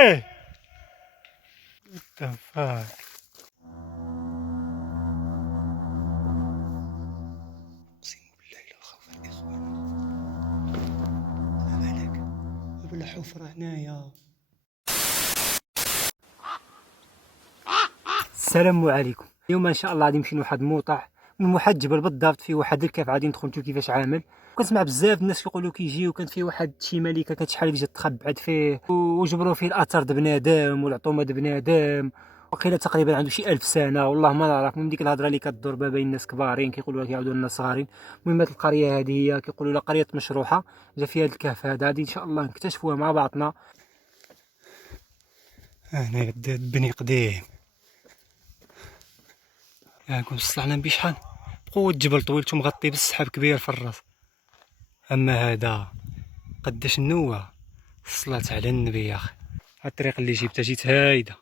ايه التفاح. اقسم بالله لا خوف الاخوان. ما بالك بلا حفرة هنايا. السلام عليكم. اليوم ان شاء الله غادي نمشي لواحد الموطع من واحد الجبل بالضبط، فيه واحد الكهف غادي ندخل نشوف كيفاش عامل. كنسمع بزاف الناس كيقولوا كيجيو، كانت فيه واحد شي ملكه كانت شحال جات تخبعت فيه وجبروا فيه الاثار د بنادم والعطومه د بنادم، وقيله تقريبا عنده شي 1000 سنه والله ما نعرف. من ديك الهضره اللي كدور بين الناس كبارين كيقولوا كيعاودوا لنا صغارين. المهم هاد القريه هذه هي كيقولوا لها قريه مشروحه، جا فيها هاد الكهف هذا، غادي ان شاء الله نكتشفوه مع بعضنا. هنا بني قديم كون طلعنا بشحال بقوة جبل طويلته مغطي بالسحاب كبير في الراس. اما هذا قداش النوة، الصلاة على النبي يا اخي. الطريق اللي جيت هايده،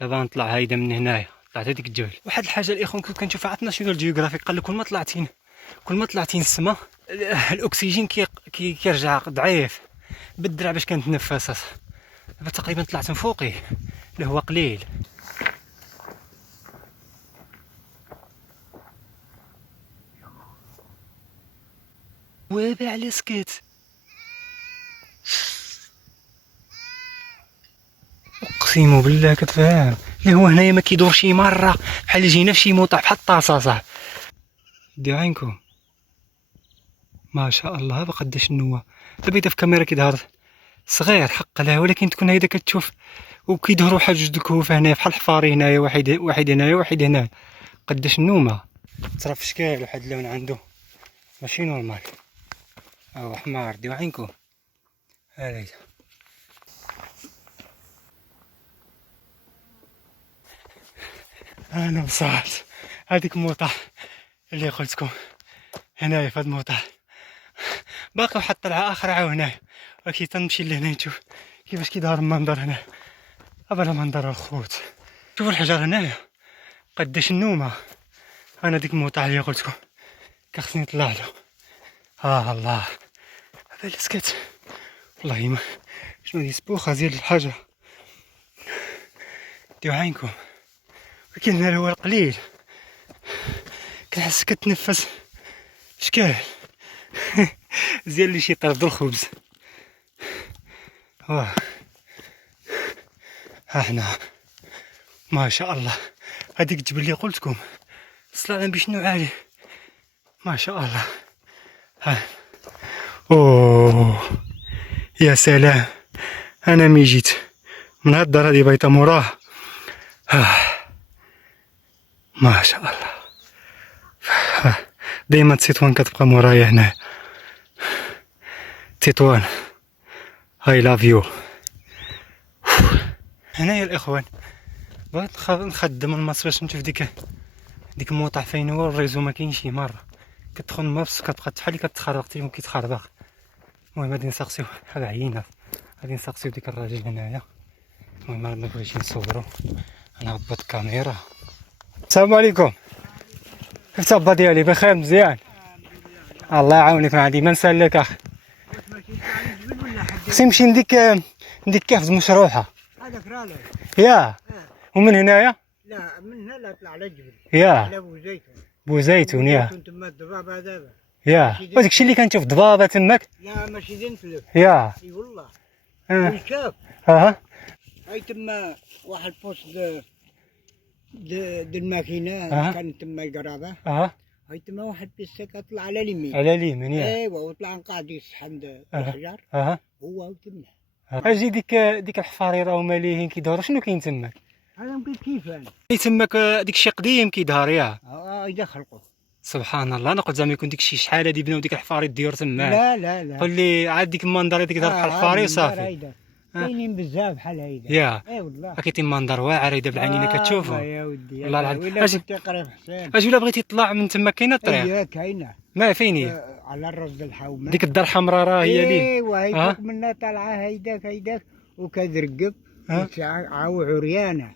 دابا نطلع هايده من هنايا، طلعت هذيك الجبل. واحد الحاجه الاخوان كنت كنشوفها عطنا شنو الجيوغرافي، قال لك كل ما طلعتي للسما الاكسجين كيرجع ضعيف بالدرع باش كنتنفس. دابا تقريبا طلعت من فوقي اللي هو قليل. وابع على سكت، اقسم بالله كتفهم اللي هو هنايا ما كيدور شي مره، بحال جينا في شي موطع بحال الطاسه صاحبي. دي عينكم ما شاء الله بقداش النواه. دابا اذا في كاميرا كيظهر صغير حق له، ولكن تكون هيدا كتشوف وكيظهروا حال جوج الكهوف هنايا بحال الحفاري، هنايا واحد هنايا واحد هنا. قداش النومه ترى في شكال واحد اللون عنده ماشي نورمال. او حمار ديو عينكم هذا. انا وصلت هذيك الموطع اللي قلتلكم هنايا في هذا الموطع. باقي واحد طلعه اخرى عاو هنايا، ولكن تنمشي لهنا نشوف كيفاش كيدار المنظر هنا. ابدا منظر الخوت. شوفوا الحجر هنايا قداش النومه. انا ديك الموطع اللي قلتلكم كخصني نطلع له. الله هذا سكت والله ما شنو هي سبوخه زيال الحاجه. ديو عينكم ولكن هذا هو القليل، كنحس كتنفس شكال زيال لي شي طرد الخبز. واه ها حنا ما شاء الله هذيك الجبل اللي قلتلكم طلعنا بشنو عالي ما شاء الله. ها اوه يا سلام. انا مي جيت من هاد الدار هادي بيضة موراه. ما شاء الله. دايما تطوان كتبقى مورايا هنا. تطوان اي لاف يو. هنايا الاخوان بغيت نخدم الماس باش نشوف ديك الموطع فين هو الريزو ما كاينش شي مره. كتدخل المابس كتبقى بحال اللي كتخربق التليفون كيتخربق. المهم غادي نسقسيو بحال عينات، غادي نسقسيو ديك الراجل هنايا. المهم ما بغيتش نصورو، انا هبط الكاميرا. السلام عليكم، كيف الصبا ديالي؟ بخير مزيان؟ الله يعاونك. ما عندي ما نسالك اخ. خصني نمشي نديك كهف مشروحه. هذاك رالي يا ومن هنايا؟ لا من هنا لا طلع على الجبل يا على بوزيتون. يا تما الضبابه دابا. يا وداك الشيء اللي كنشوف ضبابه تماك. لا ماشي دنفلك. يا اي والله. اه ها هاي تما واحد بوست د الماكينه كان تما القرابه. هاي تما واحد بيسه كطلع على اليمين. على اليمين يا ايوا وطلع قاعد يسحن الحجر. هو تما. اجي ديك الحفاري راهو ماليين كيدوروا شنو كاين تماك؟ هذا يمكن كيفان تماك ديك الشيء قديم كيدار يا اذا خلقوا. سبحان الله. انا قلت زعما يكون ديك الشيء شحال هادي بناو ديك الحفاري الديور تما. لا قول لي عاد ديك المنظر هذيك دار بحال الحفاري صافي. كاينين بزاف بحال هيدا. يا اي والله كاين منظر واعر هيدا بالعينين كتشوفه. يا ودي والله العظيم. ولا كنت قريب حسين. اجي ولا بغيتي تطلع من تما كاينه الطريق؟ اييه كاينه. ما فين هي؟ على الراس د الحومه. ديك الدار الحمراء راه هي لي. ايوا هي فوق منا طالعه هيداك وكترقب. عاو عريانه.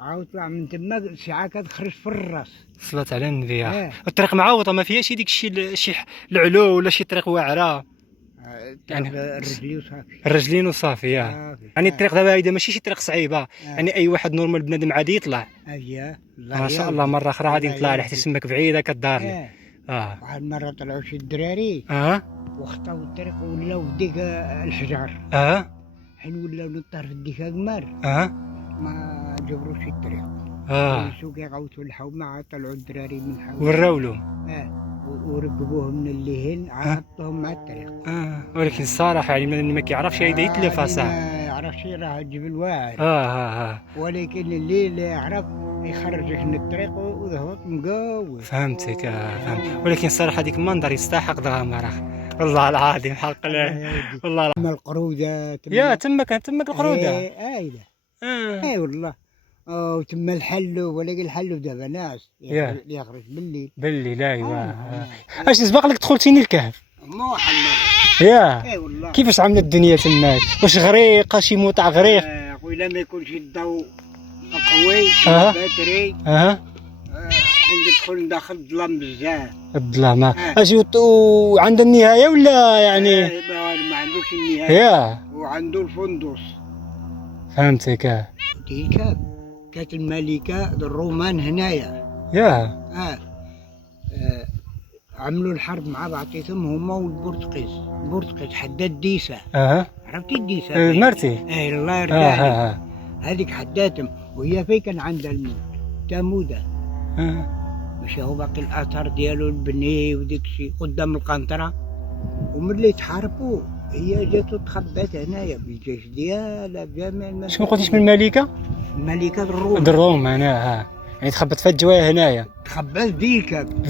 عاو طلع من تما ساعه كتخرج في الراس. صلات على النبي. الطريق معوضه ما فيهاش ديك الشيء شي العلو ولا شي طريق واعره. يعني الرجلي وصافي. الرجلين وصافي. يعني الطريق دابا هيدا ماشي شي طريق صعيبه. يعني اي واحد نورمال بنادم عادي يطلع. اييه ما شاء الله. مره اخرى غادي نطلع على حيت تماك بعيده كدار لي. واحد المره طلعوا شي الدراري وخطاو الطريق ولاو في ديك الحجار. حين ولاو نطار في ديك القمر ما جبروش الطريق. السوق يغوتوا الحومه عاد طلعوا الدراري من الحومه وراولهم. وركبوهم من الليهن عطوهم مع الطريق. ولكن الصراحه يعني اللي ما كيعرفش هيدا يتلف اصاحبي. ما يعرفش راه الجبل واعر. ولكن اللي يعرف يخرجك من الطريق ويهبط مقاوم. فهمتك. فهمت. ولكن الصراحه ديك المنظر يستحق دغامره والله العظيم. حق والله تما القروده يا تمك القروده. اي والله. وتما الحلو. ولكن الحلو دابا ناس يخرج بالليل. ايوا. اش سبق لك دخلتيني الكهف؟ ما واحد مره. اي والله. كيفاش عامله الدنيا تماك؟ واش غريقه شي موطع غريق؟ وإلا ما يكونش الضوء قوي باتري ندخل داخل الظلام بزاف. الظلام. اجي وعند النهايه ولا يعني؟ ما عندوش النهايه. وعنده الفندس. فهمتك. ديك كانت الملكه الرومان هنايا. عملوا الحرب مع بعضهم هما والبرتقيس حداد ديسه. عرفتي الديسه؟ مرتي. الله يرضى. هذيك حداتهم وهي في كان عندها الموت تموده. ماشي هو باقي الاثار ديالو البني وديك الشيء قدام القنطره. وملي تحاربوا هي جات وتخبات هنايا بالجيش ديالها بجميع. شنو قلتيش من الملكه؟ الملكه الروم. انا يعني تخبت في الجوايه هنايا. تخبات في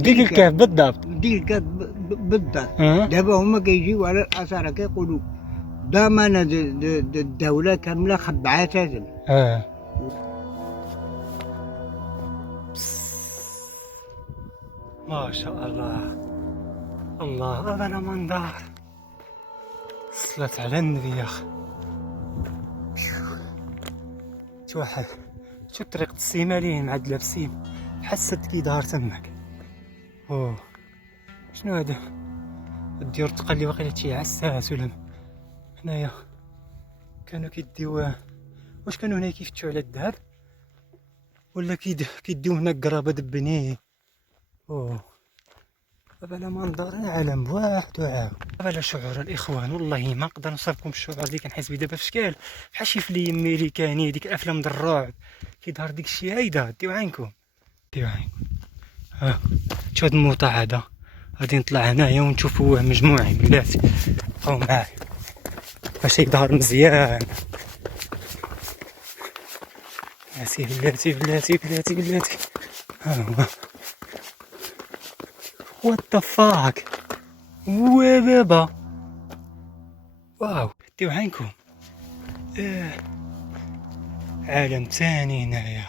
ديك الكهف بالضبط. بالضبط. دابا هما كيجيو على الاثار كيقولوا ضمانه الدوله كامله خبعاتهم. ما شاء الله هذا منظر. صلت على النبي يا اخي. شو طريقة السيمالين معدلة بسيم حست كي دار تمك. شنو هذا؟ الديور تقلي واقيلا شي عساس ولا هنايا كانوا كيديو. واش كانوا هنا كيفتشوا على الذهب ولا كيديو هنا قرابة دبني؟ هذا منظر العالم بوحدو عاود. هذا شعور الاخوان. والله ما نقدر نوصفكم الشعور اللي كنحس به دابا في شكال بحال شي فيلم امريكاني. ديك الافلام د الرعب كيظهر ديك الشيء. هيدا ديو عينكم. شوف هاد الموطع هذا غادي نطلع هنايا ونشوفوه مجموعين بلاتي. بقاو معايا باش يظهر مزيان. بلاتي ها هو. وات ذا فاك. ودابا واو ديو عينكم. عالم ثاني هنايا.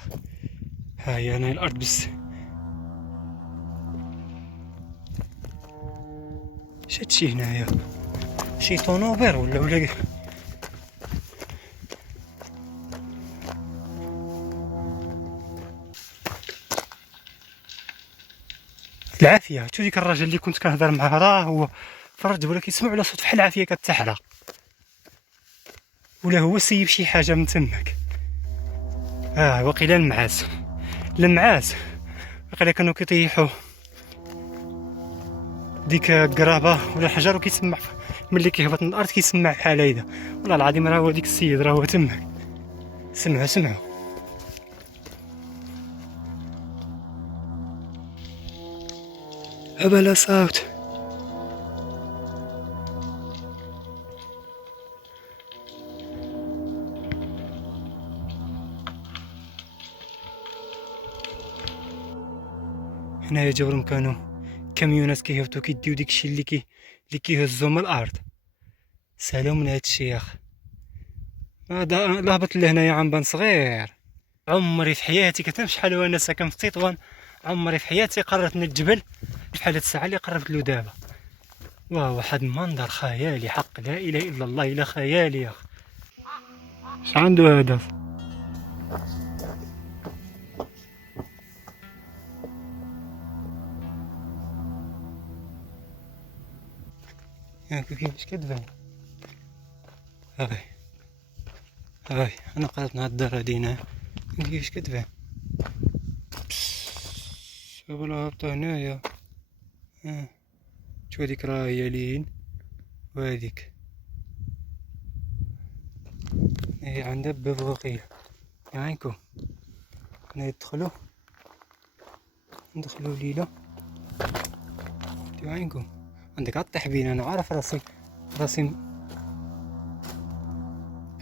هاهي انا الارض بس. شتشي هنايا شي طونوبر ولا العافيه. شو ديك الراجل اللي كنت كنهضر معاه راه هو فرد ولا كيسمعوا على صوت بحال العافيه كتحرق ولا هو سيب شي حاجه من تماك. واقيلا المعاس واقيلا كانوا كيطيحوا ديك القرابه ولا الحجر وكيسمع ملي كيهبط من الارض كيسمع بحال هيدا. والله العظيم راه هو ديك السيد راه هو تماك. سمعوا بلا صوت. هنايا جاورهم كانوا كاميونات كيهبطوا كيديو داكشي اللي كيهزو من الارض. سالوا من هادشي يا اخي. هذا لهبط لهنايا عم بان صغير. عمري في حياتي كتم شحال وانا ساكن في تطوان عمري في حياتي قربت من الجبل بحال هاد الساعه اللي قربت له دابا. واحد المنظر خيالي حق. لا اله الا الله الا خيالي يا اخي. اش عنده هدف؟ هاكا كيفاش كتبان. هاي انا قربت نهضر هادينا كيفاش كتبان. شوف الهابطة هنايا. شوف هاديك راه هي لين وهاديك هي عندها باب وقيل. عينكم ندخلو ليلة. عينكم عندك غطيح بينا. انا عارف راسي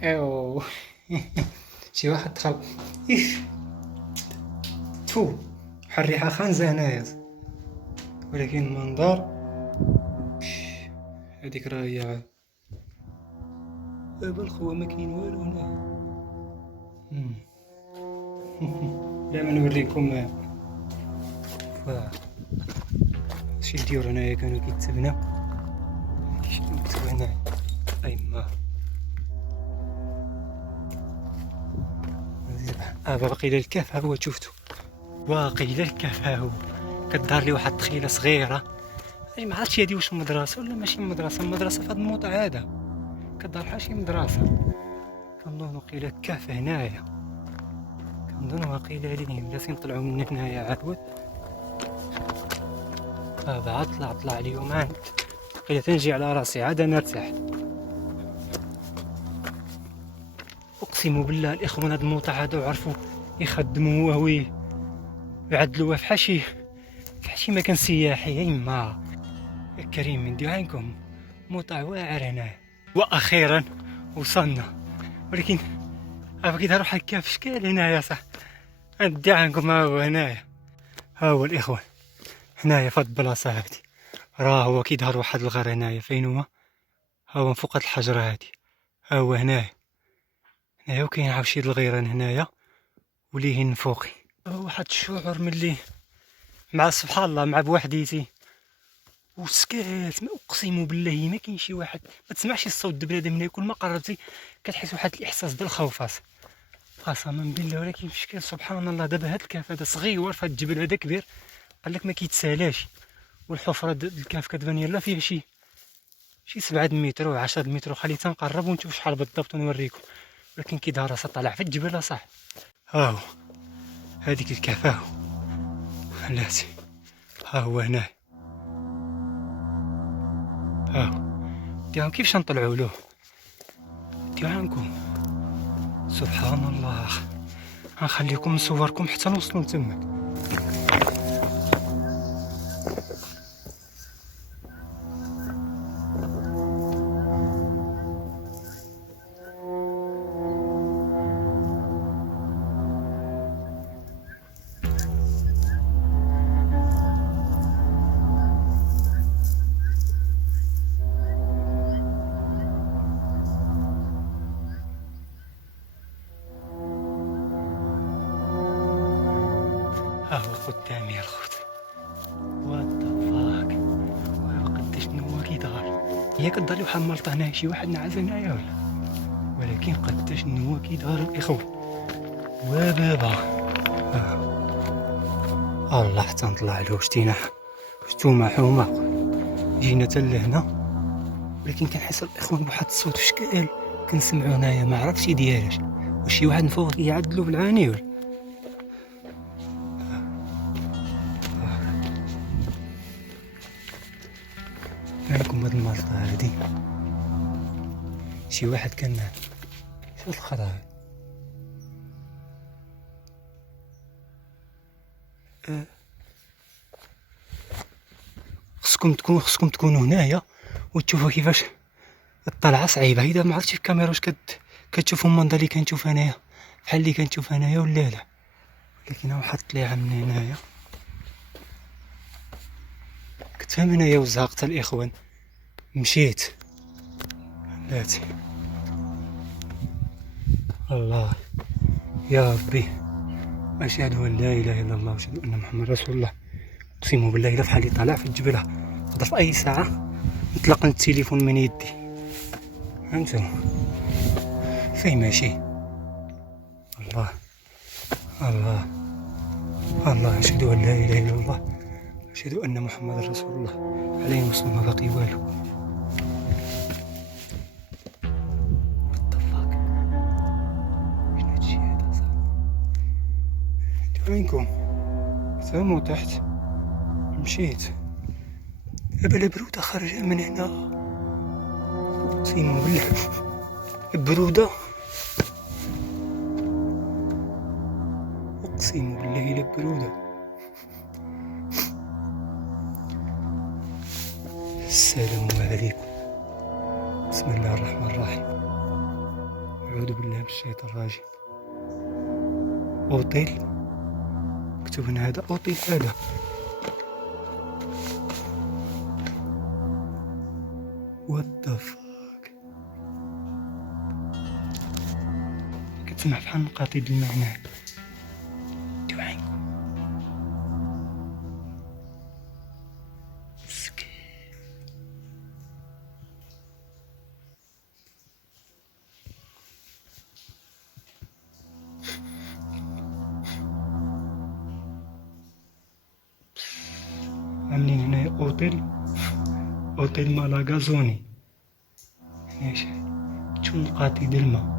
ايوا شي واحد دخل تو الريحة خانزة هنايا، ولكن المنظر هذيك راه هي. دابا الخوا ما كاين والو هنايا. لا ما نوريكم شي الديور هنايا كانوا كيتبناو. شنو مكتوب هنايا؟ ايما باقي الكهف. ها هو شفتو باقي الكهف. ها هو كدار لي واحد التخيله صغيره. اي ما عرفتش هادي واش مدرسه ولا ماشي مدرسه. المدرسه في هاد الموطع هذا كدار بحال شي مدرسه. كنظن وقيله كهف هنايا. كنظن وقيله عليهم جالسين نطلعوا من هنايا عاود. بعد طلع اليوم عاد وقيله تنجي على راسي عاد نرتاح. اقسم بالله الاخوان هاد الموطع هذا عرفوا يخدموا ويعدلوه بحال شي مكان سياحي. يما يا كريم من عينكم موطع واعر هنا. واخيرا وصلنا، ولكن بغيت نروح هكا في شكال هنايا. صح ندي عنكم. ها هو هنايا، ها هو الاخوان هنايا في هاد البلاصه هادي. راه هو كيظهر واحد الغار هنايا. فين هو؟ ها هو فوق هاد الحجره هادي. ها هو هنايا وكاين عاود شي الغيران هنايا وليهن فوقي. واحد الشعور ملي مع سبحان الله مع بوحديتي وسكات. ما اقسم بالله ما كاين شي واحد. ما تسمعش الصوت د بنادم ملي كل ما قربتي كتحس واحد الاحساس ديال الخوف. قسما بالله. ولكن مشكل سبحان الله دابا هاد الكهف هذا صغير في هاد الجبل هذا كبير قالك ما كيتسالاش. والحفره د الكهف كتبان يلا فيه شي 7 متر و 10 متر. خلي تنقرب ونشوف شحال بالضبط ونوريكم. ولكن كيظهر راسه طالع في الجبل. صح ها هو هذيك الكهف. ها هو بلاتي. ها هو هنا. ها هو ديالهم كيفاش نطلعوا له. ديالكم سبحان الله. غنخليكم نصوركم حتى نوصلوا لتماك. ها هو قدامي الخوت. وات فاك قداش هو كيظهر. هي كتظهر لي بحال مالطه هنايا شي واحد نعس هنايا ولكن قداش هو كيظهر الاخوان. وبابا الله حتى نطلع له. شتوما حومه جينا حتى لهنا. ولكن كنحس الاخوان بواحد الصوت في شكال كنسمعو هنايا. ما عرفتش ديالاش واش شي واحد من فوق كيعدلو بالعاني ولا. عندكم هاد المالطة هادي شي واحد كان شو الخضار. خصكم تكونوا هنايا وتشوفوا كيفاش الطلعه صعيبه. اذا ما عرفتش في الكاميرا واش كتشوفوا المنظر اللي كنشوف انايا بحال اللي كنشوف انايا ولا لا. ولكن واحد الطليعه من هنايا كنت فاهم هنايا وزهقت الاخوان. مشيت بلاتي. الله يا ربي اشهد ان لا اله الا الله واشهد ان محمد رسول الله. اقسم بالله الا فحالي طالع في الجبل نقدر في اي ساعه نطلق التليفون من يدي. هانتوما فين ماشي. الله الله الله اشهد ان لا اله الا الله اشهد ان محمد رسول الله. عليه الصلاه ما باقي والو. وينكم؟ ثمو تحت مشيت بلا برودة خارجة من هنا. اقسم بالله برودة، اقسم بالله الا برودة. السلام عليكم. بسم الله الرحمن الرحيم. اعوذ بالله من الشيطان الرجيم. اوتيل مكتوب هنا، هذا اوتيل هذا. وات ذا فاك. كتسمع بحال نقاطيد الماء هناك. ديو عينكم. مسكين. عاملين هنايا اوتيل مالاغازوني. ايش شو نقاطيد الماء.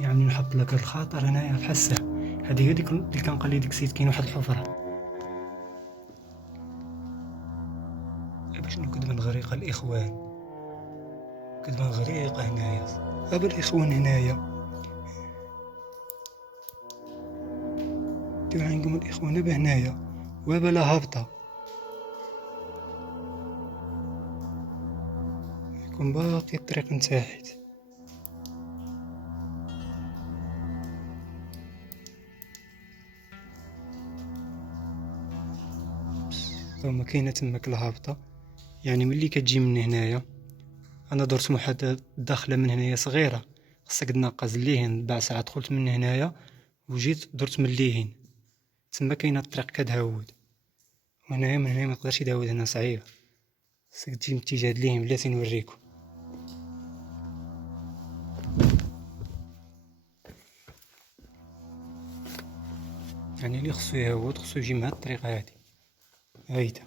يعني نحط لك الخاطر هنايا في حسه. هذه هي ديك اللي كنقول لك ديك السيد كاين واحد الحفره باش نكذب نغريق الاخوان. كذب نغريق هنايا هذا الاخوان هنايا. ديو عندكم الاخوان بهنايا وبلا هابطه. يكون باقي الطريق نتاحت. ثم كاينه تماك الهابطه. يعني ملي كتجي من هنايا، انا درت واحد الدخله من هنايا صغيره، خصك تنقز الليهن. 4 ساعات دخلت من هنايا وجيت درت من الليهن. تما كاينه الطريق كتهود، وهنايا من هنايا ما تقدرش تهود. هنا صعيبه، خصك تجي من اتجاه الليهن. بلاتي نوريكم. يعني اللي خصو يهود خصو يجي من هاد الطريقه هادي. هايدا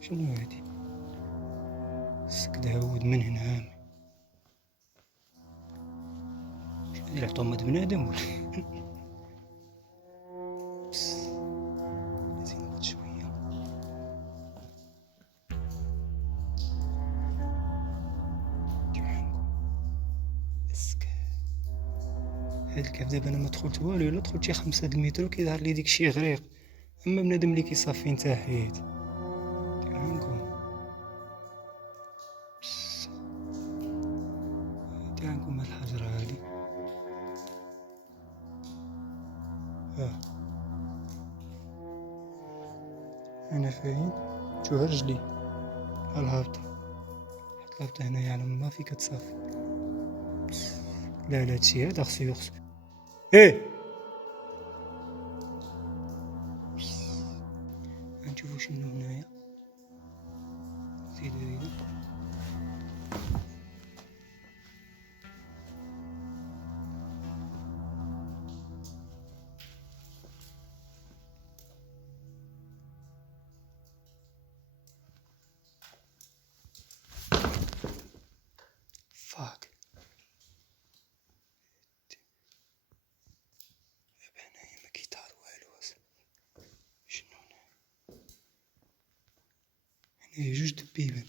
شنو هادي؟ خصك تهود من هنا. هامي شنو هادي؟ عطومة بنادم ولا؟ بس لازم نقعد شويه. ديو عندكم اسكا. هاد الكاف دابا انا ما دخلت والو، الا دخلت شي 5 المتر كيظهر لي داكشي غريق. اما بنادم اللي كيصافي نتاحيت. ديو عندكم بس. ديو عندكم هاد الحجرة هادي. انا فاين. شوف رجلي الهابطة. حط الهابطة هنايا على ما فيك تصافي. لا هادشي هذا خصو يغسل. ايه نشوفو شنو هنايا. زيد هنا هي جوج دبيبات.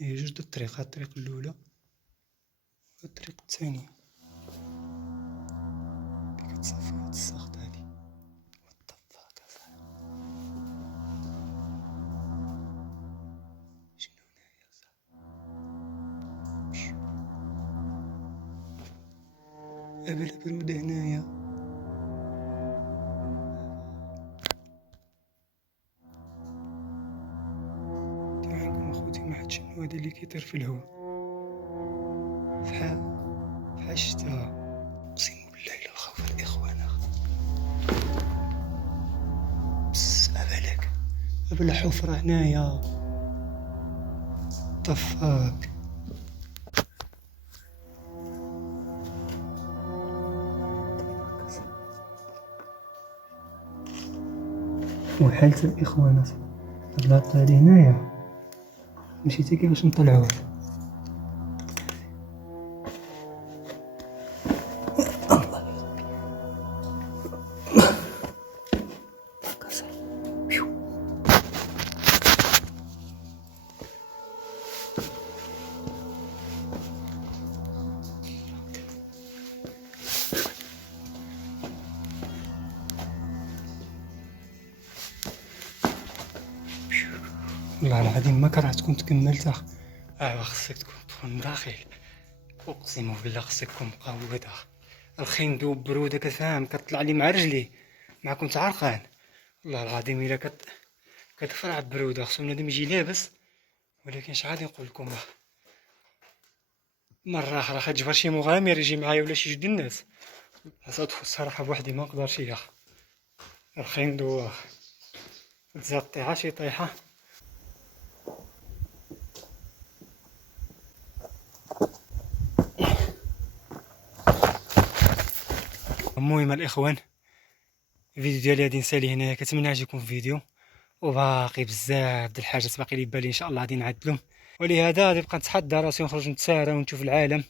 هي جوج د الطريق، هاد الطريق الاولى والطريق الثانيه اللي كتصافي هاد الساخط هادي. وات اصاحبي شنو هنايا صاحبي؟ بلا برودة هنايا. عندكم اخوتي ما حد شنو هذا اللي كيطير في الهواء فحال الشتا. اقسم بالله الا الخوف الاخوان بس ابالك بلا حفرة هنايا طفاك. وحالة الاخوان هاد لاطا هادي هنايا مشيتي كيفاش نطلعوها. والله العظيم ما كرهت كنت كملتها. خصك تكون داخل، اقسم بالله خصك تكون مقودة. الخين دوب برودة كتفهم كطلع لي مع رجلي مع كنت عرقان. والله العظيم الا كتفرع برودة خصو بنادم يجي لابس. ولكن شحال نقول لكم مرة اخرى ختجبر شي مغامر يجي معايا ولا شي جوج الناس صدفوا الصراحة بوحدي ما نقدرش. يا الخين دوخ تزاد طيحة شي طيحة. المهم الاخوان الفيديو ديالي غادي نسالي هنايا. كنتمنى يعجبكم الفيديو وباقي بزاف د الحاجات باقي لي بالي ان شاء الله غادي نعدلهم. ولهذا غادي نبقى نتحدى راسي ونخرج نتسارى ونشوف العالم.